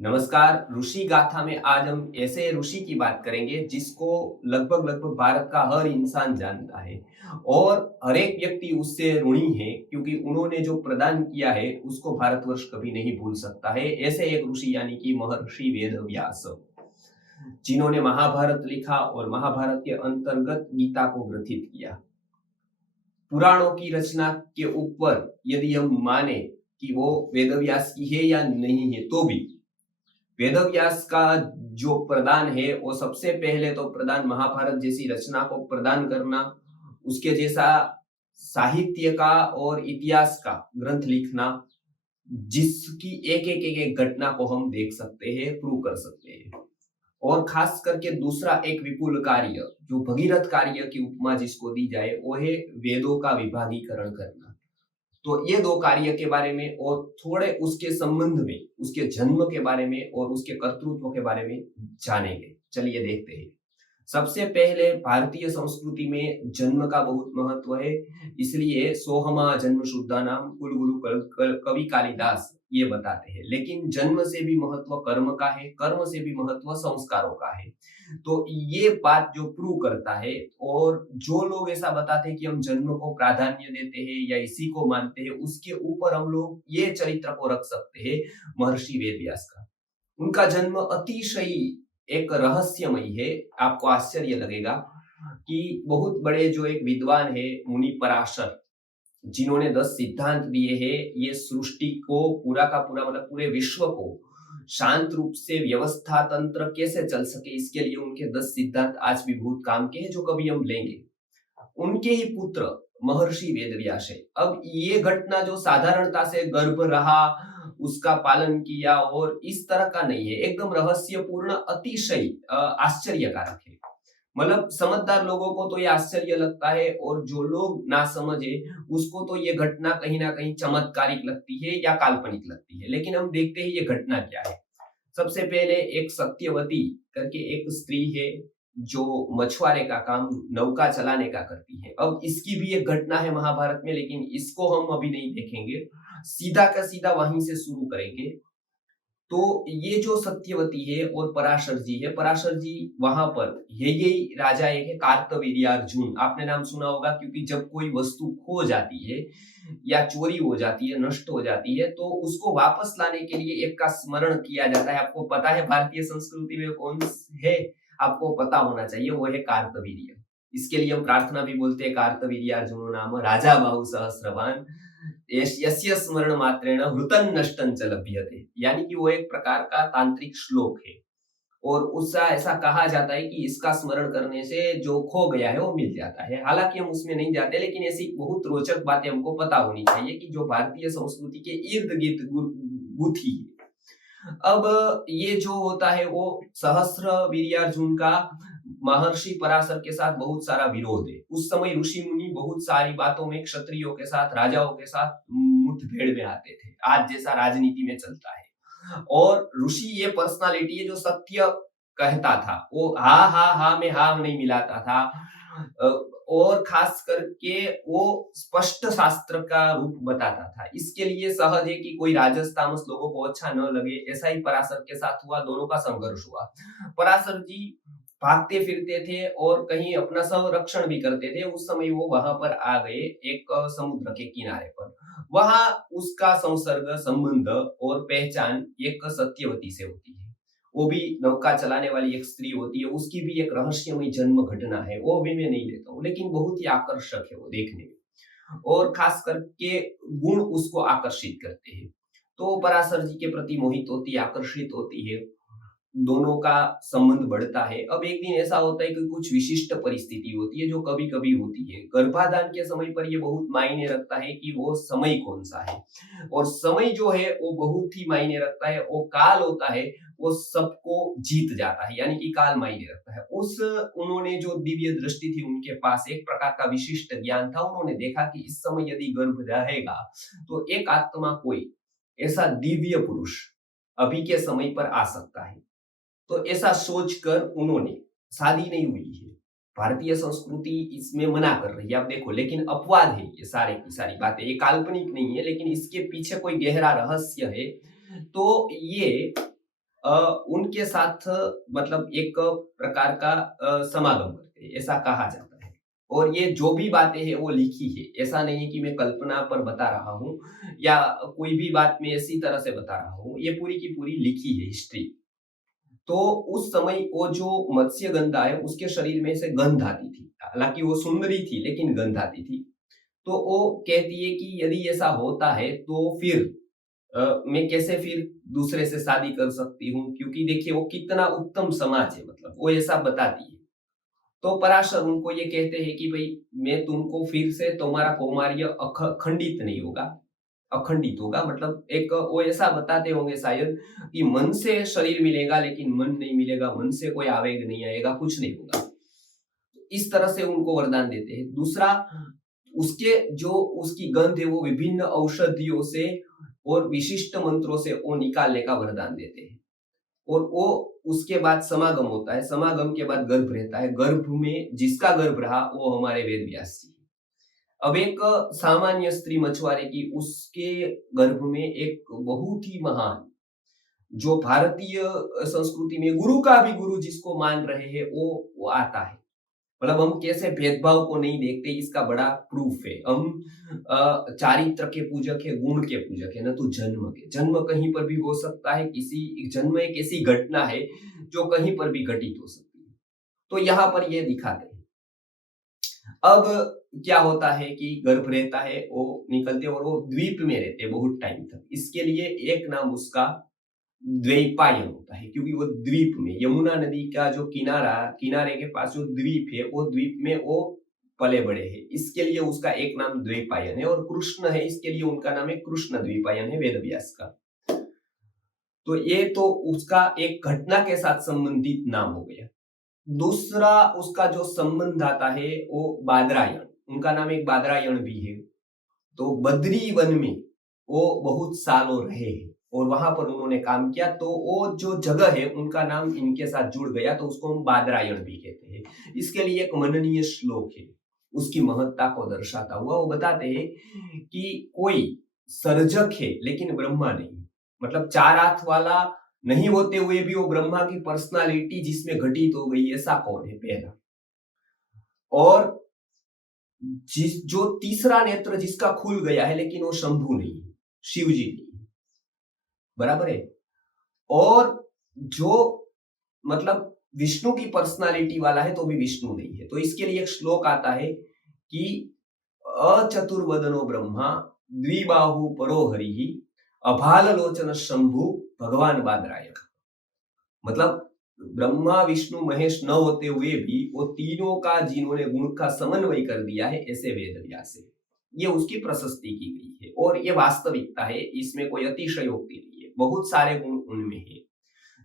नमस्कार। ऋषि गाथा में आज हम ऐसे ऋषि की बात करेंगे जिसको लगभग लगभग भारत का हर इंसान जानता है और हर एक व्यक्ति उससे ऋणी है क्योंकि उन्होंने जो प्रदान किया है उसको भारतवर्ष कभी नहीं भूल सकता है। ऐसे एक ऋषि यानी कि महर्षि वेद व्यास, जिन्होंने महाभारत लिखा और महाभारत के अंतर्गत गीता को ग्रथित किया। पुराणों की रचना के ऊपर यदि हम माने कि वो वेदव्यास की है या नहीं है, तो भी वेदव्यास का जो प्रदान है वो सबसे पहले तो प्रदान महाभारत जैसी रचना को प्रदान करना, उसके जैसा साहित्य का और इतिहास का ग्रंथ लिखना, जिसकी एक एक एक एक घटना को हम देख सकते हैं, प्रूव कर सकते हैं। और खास करके दूसरा एक विपुल कार्य, जो भगीरथ कार्य की उपमा जिसको दी जाए, वो है वेदों का विभागीकरण करना। तो ये दो कार्य के बारे में और थोड़े उसके संबंध में, उसके जन्म के बारे में और उसके कर्तृत्व के बारे में जानेंगे। चलिए देखते हैं। सबसे पहले भारतीय संस्कृति में जन्म का बहुत महत्व है, इसलिए सोहमा जन्म शुद्धानाम कुलगुरु कवि कालिदास ये बताते हैं। लेकिन जन्म से भी महत्व कर्म का है, कर्म से भी महत्व संस्कारों का है। तो ये बात जो प्रूव करता है, और जो लोग ऐसा बताते हैं कि हम जन्म को प्राधान्य देते हैं या इसी को मानते हैं, उसके ऊपर हम लोग ये चरित्र को रख सकते हैं, महर्षि वेदव्यास का। उनका जन्म अतिशय एक रहस्यमयी है। आपको आश्चर्य लगेगा कि बहुत बड़े जो एक विद्वान है मुनि पराशर, जिन्होंने 10 सिद्धांत दिए हैं, ये सृष्टि को पूरा का पूरा मतलब पूरे विश्व को शांत रूप से व्यवस्था तंत्र कैसे चल सके, इसके लिए उनके 10 सिद्धांत आज भी बहुत काम के हैं, जो कभी हम लेंगे। उनके ही पुत्र महर्षि वेदव्यास है। अब ये घटना जो साधारणता से गर्भ रहा, उसका पालन किया और इस तरह का नहीं है, एकदम रहस्यपूर्ण, अतिशय आश्चर्यकारक है। मतलब समझदार लोगों को तो ये आश्चर्य लगता है और जो लोग ना समझे उसको तो ये घटना कहीं ना कहीं चमत्कारिक लगती है या काल्पनिक लगती है। लेकिन हम देखते हैं ये घटना क्या है। सबसे पहले एक सत्यवती करके एक स्त्री है, जो मछुआरे का काम, नौका चलाने का करती है। अब इसकी भी एक घटना है महाभारत में, लेकिन इसको हम अभी नहीं देखेंगे, सीधा का सीधा वहीं से शुरू करेंगे। तो ये जो सत्यवती है और पराशर जी है, पराशर जी वहां पर यही राजा एक है कार्तवीर्यार्जुन, आपने नाम सुना होगा, क्योंकि जब कोई वस्तु खो जाती है या चोरी हो जाती है, नष्ट हो जाती है, तो उसको वापस लाने के लिए एक का स्मरण किया जाता है। आपको पता है भारतीय संस्कृति में कौन है? आपको पता होना चाहिए, वो है कार्तवीर्य। इसके लिए हम प्रार्थना भी बोलते हैं, कार्तवीर्यार्जुनो नाम राजा बाहु सहस्रवान यस्य स्मरण मात्रेण हृतन नष्टन च लभ्यते। यानी कि वो एक प्रकार का तांत्रिक श्लोक है और उसका ऐसा कहा जाता है कि इसका स्मरण करने से जो खो गया है वो मिल जाता है। हालांकि हम उसमें नहीं जाते, लेकिन ऐसी बहुत रोचक बातें हमको पता होनी चाहिए कि जो भारतीय संस्कृति के इर्द गिर्द गुथी है। अब ये जो होता है वो सहस्र वीर्यार्जुन का महर्षि पराशर के साथ बहुत सारा विरोध है। उस समय ऋषि मुनि बहुत सारी बातों में क्षत्रियों के साथ, राजाओं के साथ मुठभेड़ में आते थे, आज जैसा राजनीति में चलता है। और ऋषि ये पर्सनालिटी है जो सत्य कहता था, वो हा हा हा में हा नहीं मिलाता था। और खास करके वो स्पष्ट शास्त्र का रूप बताता था। इसके लिए सहज है कि कोई राजस तामस लोगों को अच्छा न लगे, ऐसा ही पराशर के साथ हुआ, दोनों का संघर्ष हुआ। पराशर जी भागते फिरते थे और कहीं अपना संरक्षण भी करते थे। उस समय वो वहां पर आ गए एक समुद्र के किनारे पर। वहां उसका संसर्ग, संबंध और पहचान एक सत्यवती से होती है। वो भी नौका चलाने वाली एक स्त्री होती है, उसकी भी एक रहस्यमय जन्म घटना है, वो भी मैं नहीं लेता हूँ, लेकिन बहुत ही आकर्षक है वो देखने में। और खास करके गुण उसको आकर्षित करते हैं। तो पराशर जी के प्रति मोहित होती है, आकर्षित होती है, दोनों का संबंध बढ़ता है। अब एक दिन ऐसा होता है कि कुछ विशिष्ट परिस्थिति होती है जो कभी-कभी होती है। गर्भाधान के समय पर ये बहुत मायने रखता है कि वो समय कौन-सा है, और समय जो है वो बहुत ही मायने रखता है। वो काल होता है, वो सबको जीत जाता है, यानी कि काल मायने रखता है। उस उन्होंने जो दिव्य दृष्टि थी उनके पास, एक प्रकार का विशिष्ट ज्ञान था। उन्होंने देखा कि इस समय यदि गर्भ रहेगा तो एक आत्मा, कोई ऐसा दिव्य पुरुष अभी के समय पर आ सकता है। तो ऐसा सोचकर उन्होंने, शादी नहीं हुई है, भारतीय संस्कृति इसमें मना कर रही है, आप देखो, लेकिन अपवाद है ये सारे की सारी बातें, ये काल्पनिक नहीं है, लेकिन इसके पीछे कोई गहरा रहस्य है। तो ये उनके साथ मतलब एक प्रकार का समागम करते हैं, ऐसा कहा जाता है। और ये जो भी बातें हैं वो लिखी है, ऐसा नहीं है कि मैं कल्पना पर बता रहा हूँ या कोई भी बात मैं ऐसी तरह से बता रहा हूँ, ये पूरी की पूरी लिखी है हिस्ट्री। तो उस समय वो जो मत्स्यगंधा है उसके शरीर में से गंध आती थी, हालांकि वो सुंदरी थी लेकिन गंध आती थी। तो वो कहती है कि यदि ऐसा होता है तो फिर मैं कैसे फिर दूसरे से शादी कर सकती हूँ, क्योंकि देखिए वो कितना उत्तम समाज है, मतलब वो ऐसा बताती है। तो पराशर उनको ये कहते हैं कि भाई मैं तुमको फिर से तुम्हारा कौमार्य खंडित नहीं होगा, अखंडित होगा, मतलब एक वो ऐसा बताते होंगे शायद कि मन से शरीर मिलेगा लेकिन मन नहीं मिलेगा, मन से कोई आवेग नहीं आएगा, कुछ नहीं होगा। इस तरह से उनको वरदान देते हैं। दूसरा, उसके जो उसकी गंध है वो विभिन्न औषधियों से और विशिष्ट मंत्रों से वो निकालने का वरदान देते हैं। और वो उसके बाद समागम होता है, समागम के बाद गर्भ रहता है, गर्भ में जिसका गर्भ रहा वो हमारे वेद व्यास जी। अब एक सामान्य स्त्री मछुआरे की उसके गर्भ में एक बहुत ही महान, जो भारतीय संस्कृति में गुरु का भी गुरु जिसको मान रहे हैं वो आता है। मतलब हम कैसे भेदभाव को नहीं देखते, इसका बड़ा प्रूफ है। हम चारित्र के पूजक है, गुण के पूजक है, न तो जन्म के। जन्म कहीं पर भी हो सकता है, किसी जन्म एक ऐसी घटना है जो कहीं पर भी घटित हो सकती है। तो यहाँ पर ये दिखाते हैं। अब क्या होता है कि गर्भ रहता है, वो निकलते और वो द्वीप में रहते हैं बहुत टाइम तक। इसके लिए एक नाम उसका द्वैपायन होता है, क्योंकि वो द्वीप में, यमुना नदी का जो किनारे के पास जो द्वीप है वो द्वीप में वो पले बड़े हैं, इसके लिए उसका एक नाम द्वैपायन है। और कृष्ण है, इसके लिए उनका नाम है कृष्ण द्वैपायन है वेद व्यास का। तो ये तो उसका एक घटना के साथ संबंधित नाम हो गया। दूसरा उसका जो संबंध आता है वो बादरायण, उनका नाम एक बादरायण भी है। तो बद्री वन में वो बहुत सालों रहे और वहां पर उन्होंने काम किया, तो वो जो जगह है उनका नाम इनके साथ जुड़ गया, तो उसको हम बादरायण भी कहते हैं। इसके लिए एक मननीय श्लोक है, उसकी महत्ता को दर्शाता हुआ। वो बताते हैं कि कोई सर्जक है लेकिन ब्रह्मा नहीं, मतलब चार हाथ वाला नहीं होते हुए भी वो ब्रह्मा की पर्सनालिटी जिसमें घटित हो गई, ऐसा कौन है पहला। और जो तीसरा नेत्र जिसका खुल गया है लेकिन वो शंभु नहीं, शिव जी नहीं, बराबर है। और जो मतलब विष्णु की पर्सनालिटी वाला है तो भी विष्णु नहीं है। तो इसके लिए एक श्लोक आता है कि अचतुर्वदनो ब्रह्मा द्विबाहु परो हरि अभाल लोचन शंभु भगवान बादरायण। मतलब ब्रह्मा विष्णु महेश न होते हुए भी वो तीनों का जिन्होंने गुण का समन्वय कर दिया है, ऐसे वेद व्यास है। ये उसकी प्रशस्ति की गई है और ये वास्तविकता है, इसमें कोई अतिशयोक्ति नहीं है। बहुत सारे गुण उनमें है,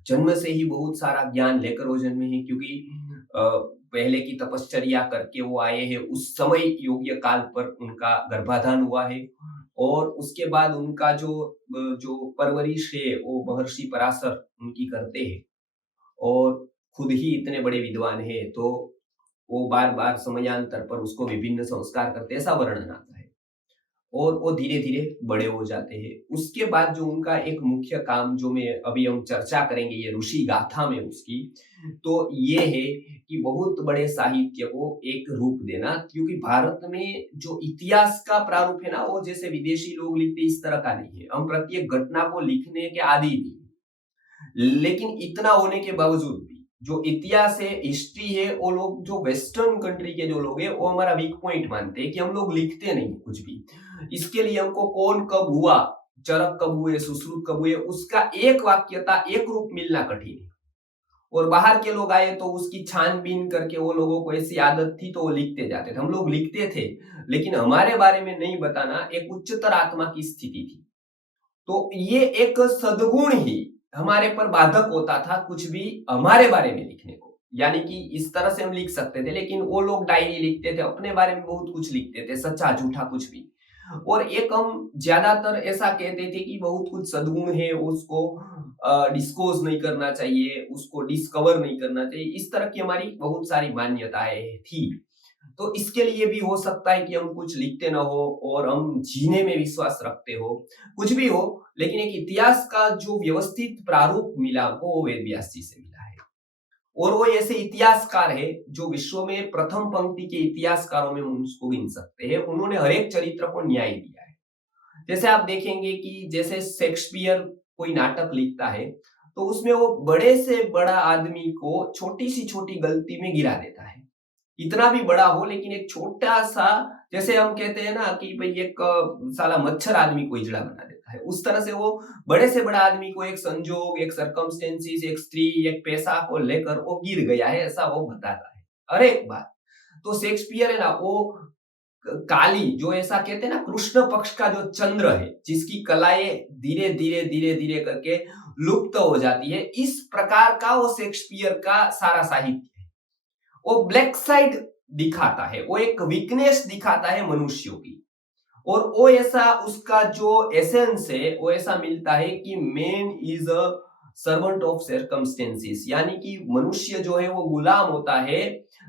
जन्म से ही बहुत सारा ज्ञान लेकर वो जन्मे हैं, क्योंकि पहले की तपश्चर्या करके वो आए हैं, उस समय योग्य काल पर उनका गर्भाधान हुआ है। और उसके बाद उनका जो परवरिश है वो महर्षि पराशर उनकी करते हैं। और खुद ही इतने बड़े विद्वान हैं, तो वो बार बार समयांतर पर उसको विभिन्न संस्कार करते, ऐसा वर्णन आता है। और वो धीरे धीरे बड़े हो जाते हैं। उसके बाद जो उनका एक मुख्य काम, जो मैं अभी हम चर्चा करेंगे ये ऋषि गाथा में उसकी, तो ये है कि बहुत बड़े साहित्य को एक रूप देना। क्योंकि भारत में जो इतिहास का प्रारूप है ना, वो जैसे विदेशी लोग लिखते इस तरह का नहीं है। हम प्रत्येक घटना को लिखने के आदी नहीं, लेकिन इतना होने के बावजूद भी जो इतिहास है, हिस्ट्री है, वो लोग जो वेस्टर्न कंट्री के जो लोग हैं वो हमारा वीक पॉइंट मानते हैं कि हम लोग लिखते नहीं कुछ भी। इसके लिए हमको कौन कब हुआ, चरक कब हुए, सुश्रुत कब हुए, उसका एक वाक्यता एक रूप मिलना कठिन है। और बाहर के लोग आए तो उसकी छानबीन करके, वो लोगों को ऐसी आदत थी तो वो लिखते जाते थे। हम लोग लिखते थे लेकिन हमारे बारे में नहीं बताना एक उच्चतर आत्मा की स्थिति थी। तो ये एक सद्गुण ही हमारे पर बाधक होता था कुछ भी हमारे बारे में लिखने को। यानी कि इस तरह से हम लिख सकते थे, लेकिन वो लोग डायरी लिखते थे, अपने बारे में बहुत कुछ लिखते थे, सच्चा झूठा कुछ भी। और एक हम ज्यादातर ऐसा कहते थे कि बहुत कुछ सद्गुण है, उसको डिस्कोज नहीं करना चाहिए, उसको डिस्कवर नहीं करना चाहिए। इस तरह की हमारी बहुत सारी मान्यताएं थी। तो इसके लिए भी हो सकता है कि हम कुछ लिखते ना हो और हम जीने में विश्वास रखते हो, कुछ भी हो, लेकिन एक इतिहास का जो व्यवस्थित प्रारूप मिला हमको वो वेद व्यास जी से मिला है। और वो ऐसे इतिहासकार है जो विश्व में प्रथम पंक्ति के इतिहासकारों में हम उसको गिन सकते हैं। उन्होंने हर एक चरित्र को न्याय दिया है। जैसे आप देखेंगे कि जैसे शेक्सपियर कोई नाटक लिखता है, तो उसमें वो बड़े से बड़ा आदमी को छोटी सी छोटी गलती में गिरा देता है। इतना भी बड़ा हो लेकिन एक छोटा-सा, जैसे हम कहते हैं ना कि भई एक साला मच्छर आदमी को हिजड़ा बना देता है। उस तरह से वो बड़े से बड़ा आदमी को एक संजोग, एक सर्कमस्टेंसेस, एक स्त्री, एक पैसा को लेकर वो गिर गया है, ऐसा वो बताता है। हर एक बात। तो शेक्सपियर है ना, वो काली, जो ऐसा कहते हैं ना कृष्ण पक्ष का जो चंद्र है, जिसकी कलाएँ धीरे-धीरे, धीरे-धीरे करके लुप्त हो जाती है, इस प्रकार का वो शेक्सपियर का सारा साहित्य। वो ब्लैक साइड दिखाता है, वो एक वीकनेस दिखाता है मनुष्यों की। और वो ऐसा उसका जो एसेंस है वो ऐसा मिलता है कि man is a servant of circumstances, यानी कि मनुष्य जो है वो गुलाम होता है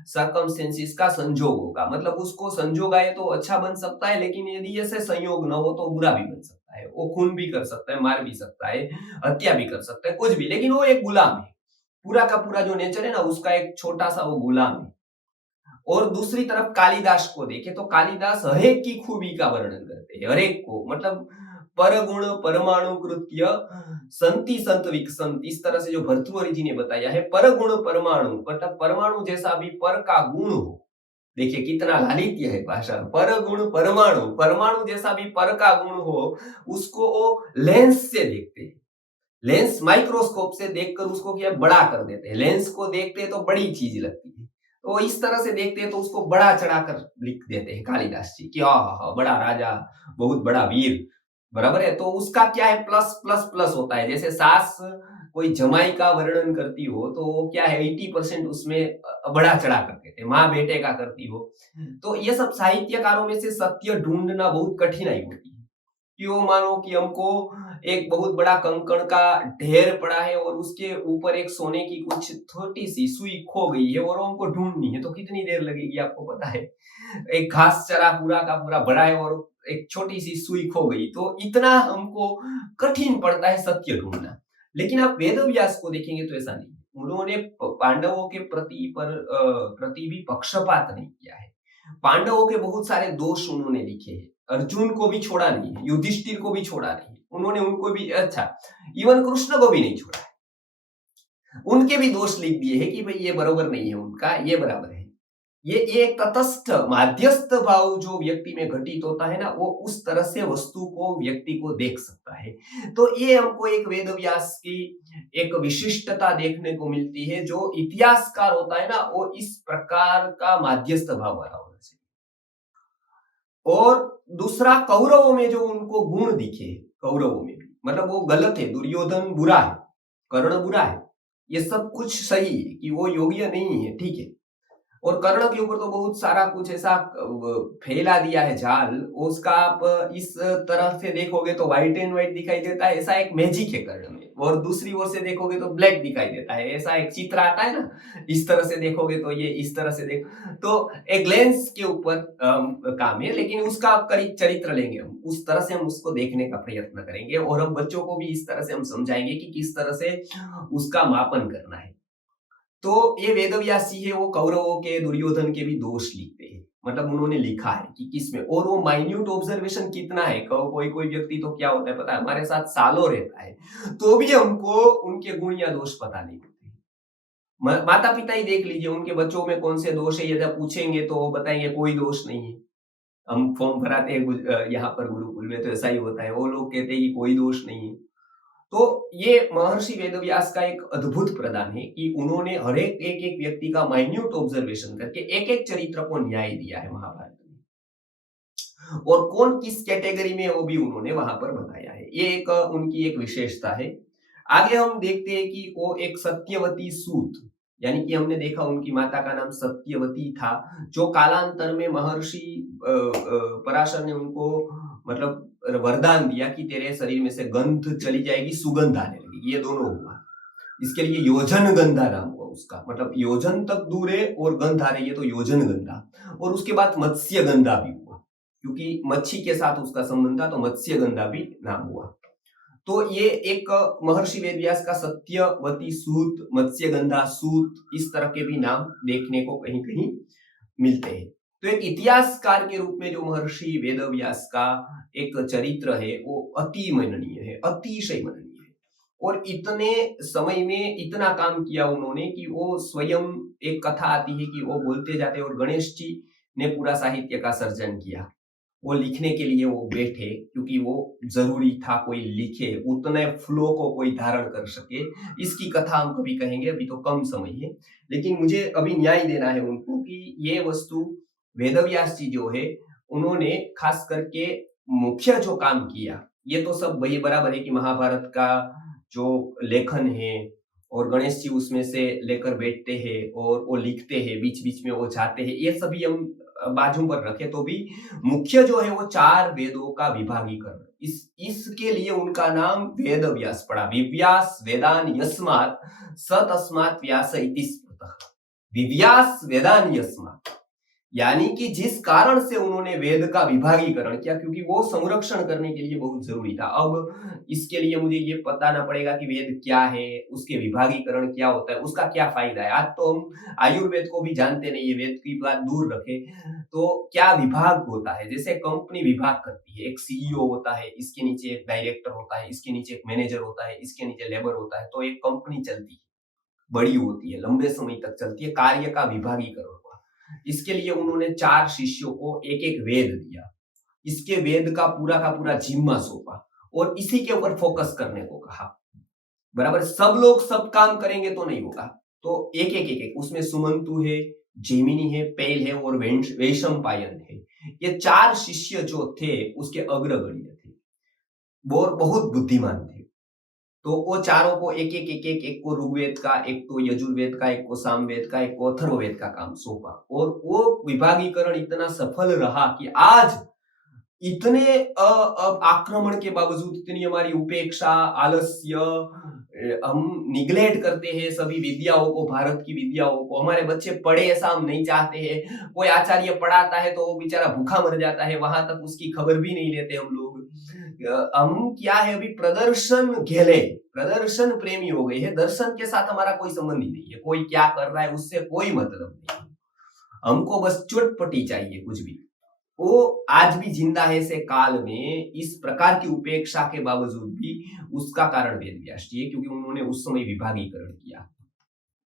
सर्कमस्टेंसेस का, संजोगों का। मतलब उसको संजोग आए तो अच्छा बन सकता है, लेकिन यदि ऐसे संयोग न हो तो बुरा भी बन सकता है। वो खून भी कर सकता है, मार भी सकता है, हत्या भी कर सकता है, कुछ भी, लेकिन वो एक गुलाम है। पूरा का पूरा जो नेचर है ना उसका एक छोटा सा वो गुलाम है। और दूसरी तरफ कालिदास को देखें तो कालिदास हरेक की खूबी का वर्णन करते हैं, हरेक को, मतलब परगुण परमाणु कृत्य संति संत विकसंत, इस तरह से जो भर्तृहरि जी ने बताया है, परगुण परमाणु मतलब परमाणु जैसा भी पर का गुण हो। देखिए कितना लालित्य है भाषा। परगुण परमाणु, परमाणु जैसा भी पर का गुण हो, उसको वो लेंस से देखते हैं। लेंस माइक्रोस्कोप से देखकर उसको क्या बड़ा कर देते हैं। लेंस को देखते हैं तो बड़ी चीज लगती है, तो इस तरह से देखते हैं तो उसको बड़ा चढ़ाकर लिख देते हैं कालिदास जी कि हाँ हाँ हाँ, बड़ा राजा, बहुत बड़ा वीर, बराबर है। तो उसका क्या है, प्लस प्लस प्लस होता है। जैसे सास कोई जमाई का वर्णन करती हो तो वो क्या है, 80% उसमें बड़ा चढ़ा कर देते हैं। माँ बेटे का करती हो, तो ये सब साहित्यकारों में से सत्य ढूंढना बहुत कठिनाई होती है। क्यों, मानो कि हमको एक बहुत बड़ा कंकड़ का ढेर पड़ा है और उसके ऊपर एक सोने की कुछ छोटी सी सुई खो गई है और हमको ढूंढनी है, तो कितनी देर लगेगी आपको पता है। एक घास चरा पूरा का पूरा बड़ा है और एक छोटी सी सुई खो गई, तो इतना हमको कठिन पड़ता है सत्य ढूंढना। लेकिन आप वेद व्यास को देखेंगे तो ऐसा नहीं। उन्होंने पांडवों के प्रति भी पक्षपात नहीं किया है। पांडवों के बहुत सारे दोष उन्होंने लिखे हैं। अर्जुन को भी छोड़ा नहीं है, युधिष्ठिर को भी छोड़ा नहीं है, उन्होंने उनको भी, अच्छा, इवन कृष्ण को भी नहीं छोड़ा है। उनके भी दोष लिख दिए हैं कि भाई ये बराबर नहीं है उनका, ये बराबर है। ये एक तटस्थ माध्यस्थ भाव जो व्यक्ति में घटित होता है ना, वो उस तरह से वस्तु को, व्यक्ति को देख सकता है। तो ये हमको एक वेद व्यास की एक विशिष्टता देखने को मिलती है। जो इतिहासकार होता है ना, वो इस प्रकार का माध्यस्थ भाव वाला होना चाहिए। और दूसरा, कौरवों में जो उनको गुण दिखे, कौरवों में भी, मतलब वो गलत है, दुर्योधन बुरा है, कर्ण बुरा है, ये सब कुछ सही है कि वो योग्य नहीं है, ठीक है। और कर्ण के ऊपर तो बहुत सारा कुछ ऐसा फैला दिया है जाल, उसका आप इस तरह से देखोगे तो व्हाइट एंड व्हाइट दिखाई देता है, ऐसा एक मैजिक है कर्ण में। और दूसरी ओर से देखोगे तो ब्लैक दिखाई देता है, ऐसा एक चित्र आता है ना, इस तरह से देखोगे तो ये, इस तरह से देख, तो एक लेंस के ऊपर काम है। लेकिन उसका करीब चरित्र लेंगे हम, उस तरह से हम उसको देखने का प्रयत्न करेंगे और हम बच्चों को भी इस तरह से हम समझाएंगे कि किस तरह से उसका मापन करना है। तो ये वेदव्यास जी है, वो कौरवों के, दुर्योधन के भी दोष लिखते हैं। मतलब उन्होंने लिखा है कि किसमें, और वो माइन्यूट ऑब्जर्वेशन कितना है। कोई कोई व्यक्ति तो क्या होता है पता है, हमारे साथ सालों रहता है, तो भी हमको उनके गुण या दोष पता नहीं होते। माता पिता ही देख लीजिए, उनके बच्चों में कौन से दोष है, यदि आप पूछेंगे तो वो बताएंगे कोई दोष नहीं है। हम फॉर्म भराते हैं यहाँ पर गुरुकुल में, तो ऐसा ही होता है, वो लोग कहते हैं कि कोई दोष नहीं है। तो ये महर्षि वेदव्यास का एक अद्भुत प्रदान है कि उन्होंने हर एक एक एक व्यक्ति का माइन्यूट ऑब्जर्वेशन करके एक एक चरित्र को न्याय दिया है महाभारत में, और कौन किस कैटेगरी में है वो भी उन्होंने वहां पर बताया है। ये एक उनकी एक विशेषता है। आगे हम देखते हैं कि वो एक सत्यवती सूत, यानी कि हमने देखा उनकी माता का नाम सत्यवती था, जो कालांतर में महर्षि पराशर ने उनको मतलब वरदान दिया कि तेरे शरीर में से गंध चली जाएगी, सुगंध आने लगी। ये दोनों हुआ। इसके लिए योजन गंधा नाम हुआ उसका, मतलब योजन तक दूर है और गंध आ रही है तो योजन गंधा। और उसके बाद मत्स्य गंधा भी हुआ, क्योंकि मच्छी के साथ उसका संबंध था तो मत्स्य गंधा भी नाम हुआ। तो ये एक महर्षि वेदव्यास का सत्यवती सूत, मत्स्यगंधा सूत, इस तरह के भी नाम देखने को कहीं कहीं मिलते हैं। तो एक इतिहासकार के रूप में जो महर्षि वेदव्यास का एक चरित्र है वो अति मननीय है, अतिशय मननीय है। और इतने समय में इतना काम किया उन्होंने कि वो स्वयं, एक कथा आती है कि वो बोलते जाते और गणेश जी ने पूरा साहित्य का सर्जन किया। वो लिखने के लिए वो बैठे, क्योंकि वो जरूरी था कोई लिखे, उतने फ्लो को कोई धारण कर सके। इसकी कथा हम कभी कहेंगे, अभी तो कम समय है, लेकिन मुझे अभी न्याय देना है उनको कि ये वस्तु वेदव्यास जी जो है उन्होंने खास करके मुख्य जो काम किया, ये तो सब वही बराबर है कि महाभारत का जो लेखन है और गणेश जी उसमें से लेकर बैठते हैं और वो लिखते हैं, बीच बीच में वो जाते हैं, ये सभी हम बाजू पर रखे, तो भी मुख्य जो है वो 4 वेदों का विभागीकरण, इसके लिए उनका नाम वेद व्यास पड़ा। विव्यास वेदान यस्मात् स तस्मात् व्यास इति स्मृतः। विव्यास वेदान यस्मात्, यानी कि जिस कारण से उन्होंने वेद का विभागीकरण किया, क्योंकि वो संरक्षण करने के लिए बहुत जरूरी था। अब इसके लिए मुझे ये बताना पड़ेगा कि वेद क्या है, उसके विभागीकरण क्या होता है, उसका क्या फायदा है। आज तो हम आयुर्वेद को भी जानते नहीं है, वेद की बात दूर रखे तो क्या विभाग होता है। जैसे कंपनी विभाग करती है, एक सीईओ होता है, इसके नीचे एक डायरेक्टर होता है, इसके नीचे एक मैनेजर होता है, इसके नीचे लेबर होता है, तो एक कंपनी चलती है, बड़ी होती है, लंबे समय तक चलती है, कार्य का विभागीकरण हुआ। इसके लिए उन्होंने 4 शिष्यों को एक एक वेद दिया, इसके वेद का पूरा जिम्मा सौंपा और इसी के ऊपर फोकस करने को कहा। बराबर, सब लोग सब काम करेंगे तो नहीं होगा, तो एक उसमें सुमंतु है, जेमिनी है, पेल है और वैशंपायन है। ये 4 शिष्य जो थे उसके अग्रगण्य थे, और बहुत बुद्धिमान थे। तो वो चारों को एक को ऋग्वेद का, एक को यजुर्वेद का, एक को सामवेद का, एक को अथर्ववेद का काम सौंपा। और वो विभागीकरण इतना सफल रहा कि आज इतने आक्रमण के बावजूद, इतनी हमारी उपेक्षा, आलस्य, हम निग्लेक्ट करते हैं सभी विद्याओं को, भारत की विद्याओं को। हमारे बच्चे पढ़े ऐसा हम नहीं चाहते हैं। कोई आचार्य पढ़ाता है तो वो बेचारा भूखा मर जाता है, वहां तक उसकी खबर भी नहीं लेते हम लोग। हम क्या है, अभी प्रदर्शन घेले, प्रदर्शन प्रेमी हो गए हैं। दर्शन के साथ हमारा कोई संबंध ही नहीं है, कोई क्या कर रहा है उससे कोई मतलब नहीं। हमको बस चुटपटी चाहिए, कुछ भी। वो आज भी जिंदा है से काल में, इस प्रकार की उपेक्षा के बावजूद भी उसका कारण वेद व्यास जी है, क्योंकि उन्होंने उस समय विभागीकरण किया।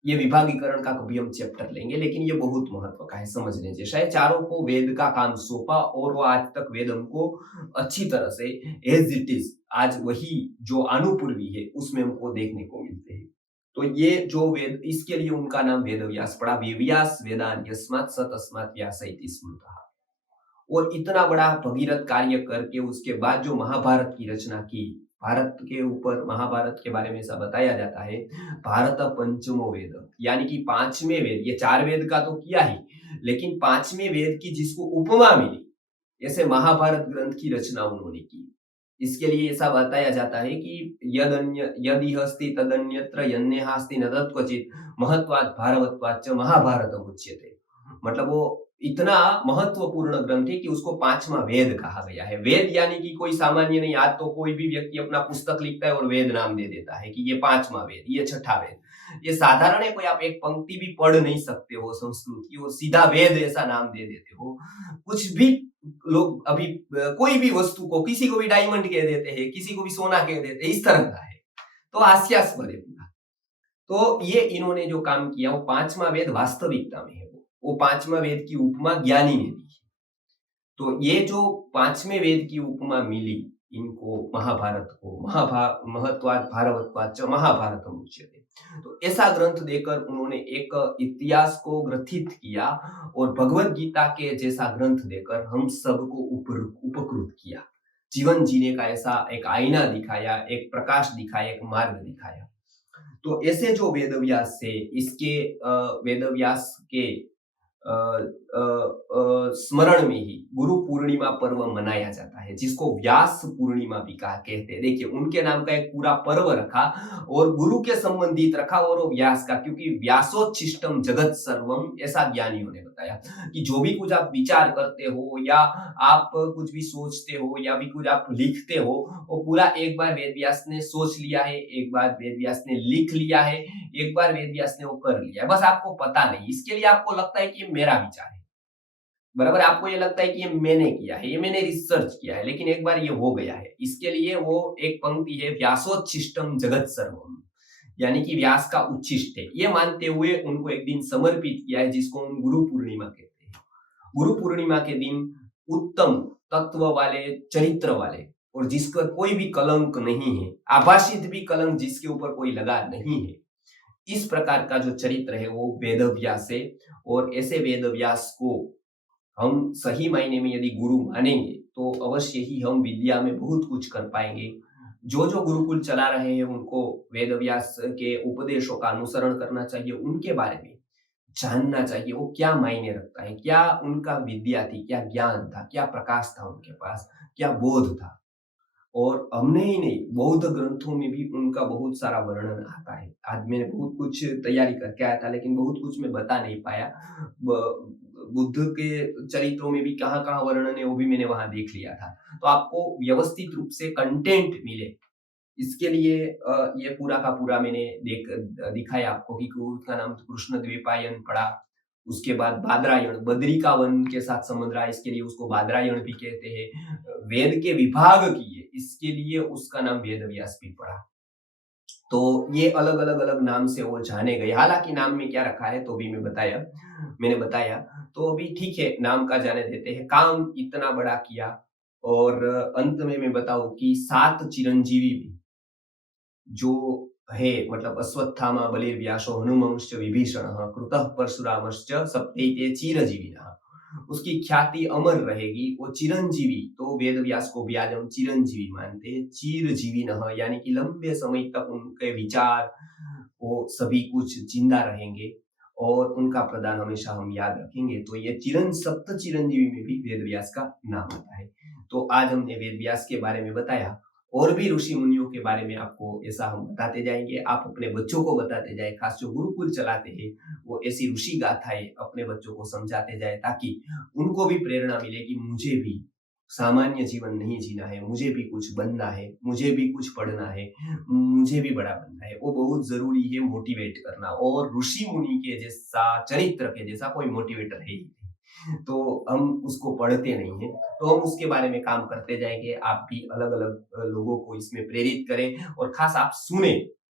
ये विभागीकरण का कभी हम चैप्टर लेंगे, लेकिन ये बहुत महत्व का है, समझने जैसा है। चारों को वेद का काम सौंपा और वो आज तक वेद हमको अच्छी तरह से एज इट इज, आज वही जो अनुपूर्वी है उसमें हमको देखने को मिलते हैं। तो ये जो वेद, इसके लिए उनका नाम वेद व्यास पड़ा। व्यास वेदान यस्मात् स तस्मात् व्यास इति स्मृतः। और इतना बड़ा भगीरथ कार्य करके उसके बाद जो महाभारत की रचना की, भारत के ऊपर महाभारत के बारे में ऐसा बताया जाता है, भारत पंचमो वेद, यानी कि 5वें वेद। ये 4 वेद का तो किया ही, लेकिन 5वें वेद की जिसको उपमा मिली, ऐसे महाभारत ग्रंथ की रचना उन्होंने की। इसके लिए ऐसा बताया जाता है कि यदि हस्ति तदन्यत्र यन्नेहास्ति न तत्क्वचित् महत्वात् भारवत्वाच्च महाभारतम् उच्यते। मतलब वो इतना महत्वपूर्ण ग्रंथ है कि उसको 5वां वेद कहा गया है। वेद यानी कि कोई सामान्य नहीं। आज तो कोई भी व्यक्ति अपना पुस्तक लिखता है और वेद नाम दे देता है कि ये 5वां वेद, ये 6ठा वेद। ये साधारण है, कोई आप एक पंक्ति भी पढ़ नहीं सकते हो संस्कृत की, वो सीधा वेद ऐसा नाम दे देते हो। कुछ भी लोग अभी कोई भी वस्तु को, किसी को भी डायमंड कह देते हैं, किसी को भी सोना कह देते हैं, इस तरह का है। तो हास्यास्पद है पूरा। तो ये इन्होंने जो काम किया, वो 5वां वेद वास्तविकता में है। वो 5वां वेद की उपमा ज्ञानी ने दी। तो ये जो 5वें वेद की उपमा मिली इनको, महाभारत को, महत्वात् भारवत्वाच्च महाभारतम् उच्यते। तो ऐसा ग्रंथ देकर उन्होंने एक इतिहास को ग्रथित किया और भगवत गीता के जैसा ग्रंथ देकर हम सबको उपकृत किया। जीवन जीने का ऐसा एक आईना दिखाया, एक प्रकाश दिखाया, एक मार्ग दिखाया। तो ऐसे जो वेदव्यास से, इसके वेदव्यास के स्मरण में ही गुरु पूर्णिमा पर्व मनाया जाता है, जिसको व्यास पूर्णिमा भी कहा कहते हैं। देखिए, उनके नाम का एक पूरा पर्व रखा और गुरु के संबंधित रखा और वो व्यास का, क्योंकि व्यासोच्छिष्टम जगत सर्वम, ऐसा ज्ञानियों ने बताया कि जो भी कुछ आप विचार करते हो या आप कुछ भी सोचते हो या भी कुछ आप लिखते हो, वो पूरा एक बार वेद व्यास ने सोच लिया है, एक बार वेद व्यास ने लिख लिया है, एक बार वेद व्यास ने वो कर लिया है, बस आपको पता नहीं। इसके लिए आपको लगता है कि ये मेरा विचार है, बराबर, आपको ये लगता है कि ये मैंने किया है, ये मैंने रिसर्च किया है, लेकिन एक बार ये हो गया है। इसके लिए वो एक पंक्ति है, व्यासोच्छिष्टम जगत सर्वम, यानी कि व्यास का उच्छिष्ट है, ये मानते हुए उनको एक दिन समर्पित किया है, जिसको हम गुरु पूर्णिमा कहते हैं। गुरु पूर्णिमा के दिन उत्तम तत्व वाले, चरित्र वाले, और जिसका कोई भी कलंक नहीं है, आभाषित भी कलंक जिसके ऊपर कोई लगा नहीं है, इस प्रकार का जो चरित्र है वो वेदव्यास है। और ऐसे वेदव्यास को हम सही मायने में यदि गुरु मानेंगे तो अवश्य ही हम विद्या में बहुत कुछ कर पाएंगे। जो जो गुरुकुल चला रहे हैं उनको वेदव्यास के उपदेशों का अनुसरण करना चाहिए, उनके बारे में जानना चाहिए, वो क्या मायने रखता है, क्या उनका विद्या थी, क्या ज्ञान था, क्या प्रकाश था उनके पास, क्या बोध था। और हमने ही नहीं, बौद्ध ग्रंथों में भी उनका बहुत सारा वर्णन आता है। आज मैंने बहुत कुछ तैयारी करके आया था, लेकिन बहुत कुछ मैं बता नहीं पाया। बुद्ध के चरित्रों में भी कहाँ कहाँ वर्णन है वो भी मैंने वहां देख लिया था। तो आपको व्यवस्थित रूप से कंटेंट मिले, इसके लिए ये पूरा का पूरा मैंने दिखाया आपको कि उसका नाम कृष्ण द्वीपायन पड़ा। उसके बाद बादरायण, बद्री का वन के साथ संबंध रहा, इसके लिए उसको बादरायण भी कहते हैं। वेद के विभाग की है, इसके लिए उसका नाम वेद व्यास भी पड़ा। तो ये अलग अलग अलग नाम से वो जाने गए, हालांकि नाम में क्या रखा है तो भी मैंने बताया। तो अभी ठीक है, नाम का जाने देते हैं। काम इतना बड़ा किया और अंत में मैं बताऊं कि 7 चिरंजीवी भी जो है, मतलब अश्वत्थामा बलिर्व्यासो हनुमंश्च विभीषणः कृतः परशुरामश्च सप्तैते चिरजीविनः, उसकी ख्याति अमर रहेगी। वो चिरंजीवी, तो वेद व्यास को भी आज हम चिरंजीवी मानते हैं, चिरजीविनः, यानी कि लंबे समय तक उनके विचार वो सभी कुछ जिंदा रहेंगे और उनका प्रदान हमेशा हम याद रखेंगे। तो ये सप्त चिरंजीवी में भी वेद व्यास का नाम आता है। तो आज हमने वेद व्यास के बारे में बताया, और भी ऋषि मुनियों के बारे में आपको ऐसा हम बताते जाएंगे, आप अपने बच्चों को बताते जाए, खास जो गुरुकुल चलाते हैं वो ऐसी ऋषि गाथाएं अपने बच्चों को समझाते जाए, ताकि उनको भी प्रेरणा मिले कि मुझे भी सामान्य जीवन नहीं जीना है, मुझे भी कुछ बनना है, मुझे भी कुछ पढ़ना है, मुझे भी बड़ा बनना है। वो बहुत जरूरी है मोटिवेट करना, और ऋषि मुनि के जैसा, चरित्र के जैसा कोई मोटिवेटर है ही नहीं। तो हम उसको पढ़ते नहीं है, तो हम उसके बारे में काम करते जाएंगे। आप भी अलग अलग लोगों को इसमें प्रेरित करें, और खास आप सुने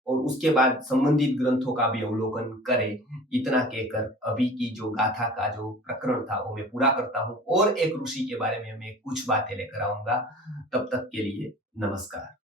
और उसके बाद संबंधित ग्रंथों का भी अवलोकन करें। इतना कहकर अभी की जो गाथा का जो प्रकरण था वो मैं पूरा करता हूँ, और एक ऋषि के बारे में मैं कुछ बातें लेकर आऊंगा। तब तक के लिए नमस्कार।